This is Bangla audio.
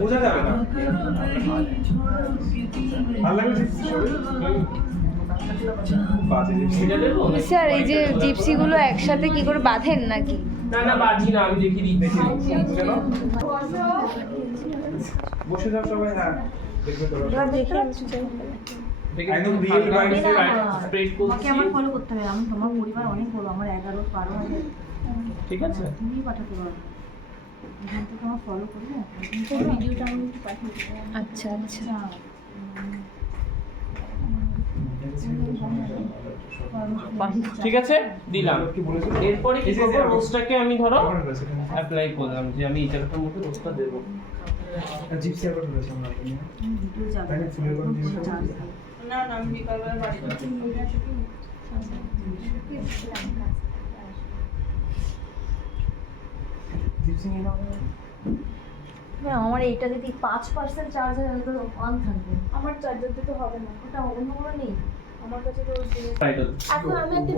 বোঝা যাবে না ভালো লাগবে স্যার এই যে জিপসি গুলো একসাথে কি করে বাঁধেন নাকি? না না বাজি না, আমি দেখি দিচ্ছি। বসে যাও সবাই। হ্যাঁ দেখবে তো এবার দেখে আমি একদম রিয়েল গাইড স্প্রেড করছি। আমাকে আমার ফলো করতে হবে। আমি তোমার পরিবার অনেক বড়, আমার 11-12 ঠিক আছে, তুমি পাঠাতে পারো। এখান থেকে আমার ফলো করি না, ভিডিওটা আমি একটু পাঠিয়ে দেবো। আচ্ছা আচ্ছা ঠিক আছে দিলাম। এরপরে কি করব, রোজটাকে আমি ধরো অ্যাপ্লাই করলাম যে আমি এই জায়গাটার মধ্যে রোজটা দেব। জিপসি আবার রয়েছে আমরা ভিডিও যাবে তাহলে ফুলের গন্ধ দিয়ে না না, আমি বিকালবেলা বাড়ি যাচ্ছি। জিপসি নিয়ে নাও। আমার এইটা যদি 5% চার্জ হয় তাহলে তো অন থাকবে। আমার চার্জার দিতে হবে না, ওটা অন্য কোনো নেই আমার কাছে তো টাইটেল এখন আমি একটা